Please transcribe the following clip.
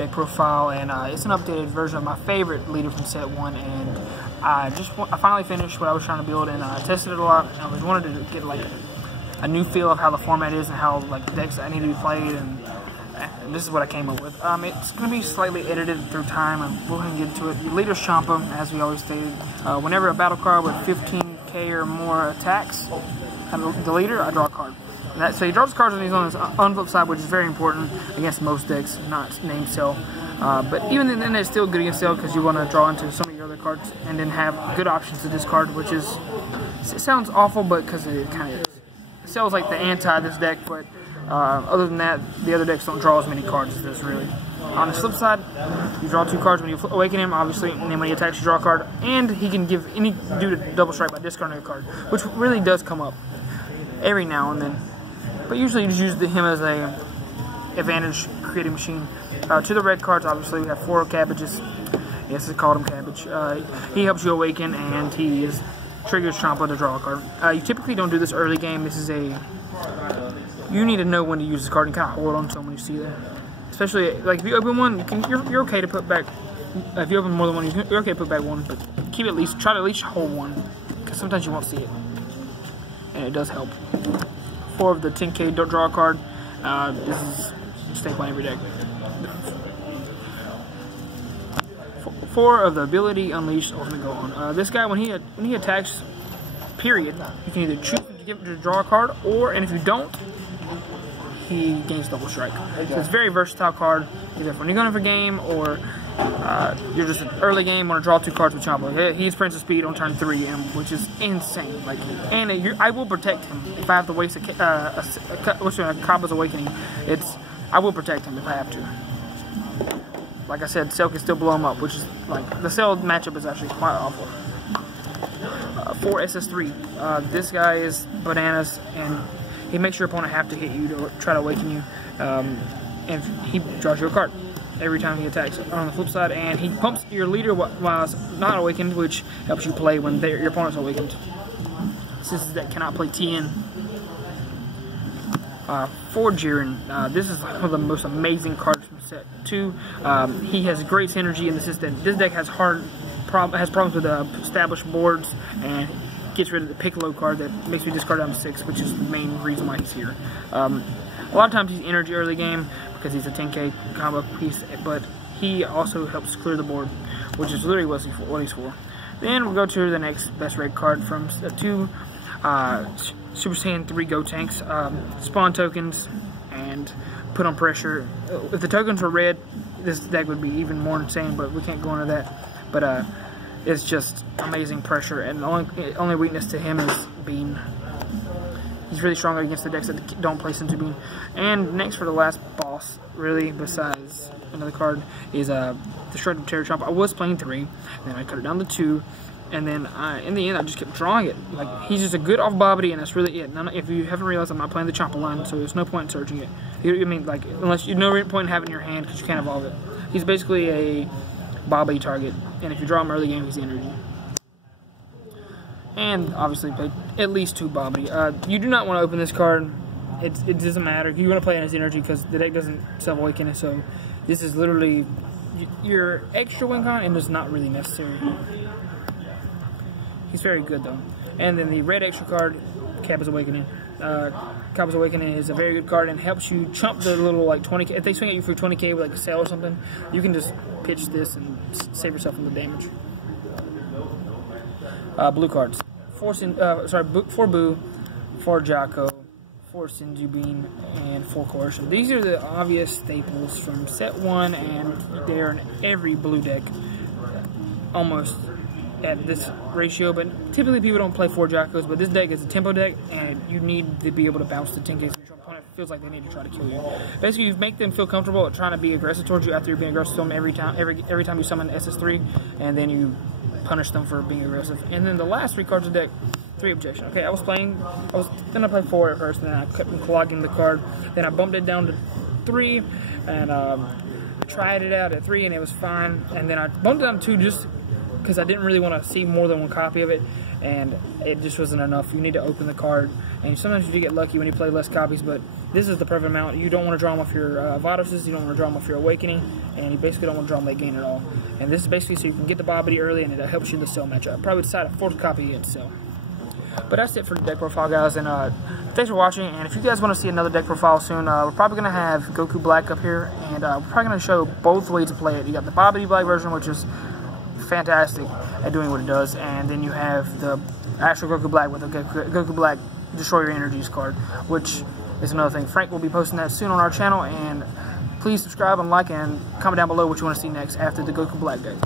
deck profile, and it's an updated version of my favorite leader from set 1, and I finally finished what I was trying to build, and I tested it a lot. I was wanted to get like a new feel of how the format is and how like the decks that need to be played, and this is what I came up with. It's going to be slightly edited through time, and we'll get into it. Your leader's Champa, as we always stated. Whenever a battle card with 15k or more attacks the leader, I draw a card. So he draws cards when he's on his unflip side, which is very important against most decks, not name sell. But even then, it's still good against sell because you want to draw into some of your other cards and then have good options to discard, which is, it sounds awful, but because it kind of is. Sell's like the anti this deck, but other than that, the other decks don't draw as many cards as this, really. On the flip side, you draw 2 cards when you awaken him, obviously, and then when he attacks, you draw a card, and he can give any do to double strike by discarding a card, which really does come up every now and then. But usually you just use him as a advantage creating machine. To the red cards, obviously, we have 4 cabbages. Yes, I called him cabbage. He helps you awaken, and he triggers Champa to draw a card. You typically don't do this early game. This is you need to know when to use this card and kind of hold on to them when you see that. Especially, like, if you open one, you're okay to put back. If you open more than one, you're okay to put back one, but try to at least hold one, because sometimes you won't see it. And it does help. 4 of the 10k don't draw a card. This is mistake on every deck. 4 of the ability unleashed ultimate go on. This guy, when he attacks, period, you can either choose to draw a card, and if you don't, he gains double strike. So it's a very versatile card, either when you're going for game or you're just an early game, want to draw 2 cards with Champa. He's Prince of Speed on turn 3, which is insane. Like, and I will protect him if I have to waste a Champa's Awakening. I will protect him if I have to. Like I said, Cell can still blow him up, which is like the Cell matchup is actually quite awful. 4 SS3. This guy is bananas, and he makes your opponent have to hit you to try to awaken you, and he draws you a card every time he attacks. On the flip side, and he pumps your leader while it's not awakened, which helps you play when your opponent's awakened. This is that cannot play TN. 4 Jiren. This is one of the most amazing cards from set 2. He has great synergy in the system. This deck has problems with established boards, and gets rid of the Piccolo card that makes me discard down to 6, which is the main reason why he's here. A lot of times he's energy early game because he's a 10k combo piece, but he also helps clear the board, which is literally what he's for. Then we'll go to the next best red card from set 2. Super Saiyan 3 Go Tanks. Spawn tokens and put on pressure. If the tokens were red, this deck would be even more insane, but we can't go into that. But it's just amazing pressure, and the only weakness to him is Bean. He's really strong against the decks that don't play Senzu Bean. And next for the last boss, really, besides another card, is Destructive Terror Champa. I was playing 3, then I cut it down to 2, and then in the end I just kept drawing it. Like, he's just a good off-bobby, and that's really it. Now, if you haven't realized, I'm not playing the Champa line, so there's no point in searching it. I mean, like, unless you no point in having it in your hand because you can't evolve it. He's basically a Bobby target, and if you draw him early game, he's energy. And obviously play at least 2 Bobby. You do not want to open this card. It doesn't matter. You want to play it as energy because the deck doesn't self-awaken it, so this is literally your extra win con, and it's not really necessary. He's very good though. And then the red extra card, Kappa's Awakening. Kappa's Awakening is a very good card and helps you chump the little like 20k. If they swing at you for 20k with like a sail or something, you can just pitch this and save yourself from the damage. Blue cards. 4 Boo, 4 Jocko, 4 Senzu Bean, and 4 Coercion. These are the obvious staples from set 1, and they're in every blue deck almost at this ratio, but typically people don't play 4 Jockos, but this deck is a tempo deck, and you need to be able to bounce the 10k so your opponent feels like they need to try to kill you. Basically, you make them feel comfortable at trying to be aggressive towards you after you're being aggressive to them every time you summon SS3, and then you punish them for being aggressive. And then the last 3 cards of the deck, 3 Objection. Okay, I was gonna play 4 at first, and then I kept clogging the card. Then I bumped it down to 3, and tried it out at 3, and it was fine. And then I bumped it down to 2 just because I didn't really want to see more than 1 copy of it. and it just wasn't enough. You need to open the card, and sometimes you do get lucky when you play less copies, but this is the perfect amount. You don't want to draw them off your Vaduses, you don't want to draw them off your Awakening, and you basically don't want to draw them late game at all. And this is basically so you can get the Bobbity early, and it helps you in the Cell matchup. Probably decide a 4th copy in Cell. But that's it for the deck profile, guys, and thanks for watching. And if you guys want to see another deck profile soon, we're probably going to have Goku Black up here, and we're probably going to show both ways to play it. You got the Bobbity Black version, which is fantastic at doing what it does, and then you have the actual Goku Black with the Goku Black Destroy Your Energies card, which is another thing. Frank will be posting that soon on our channel, and please subscribe and like and comment down below what you want to see next after the Goku Black deck.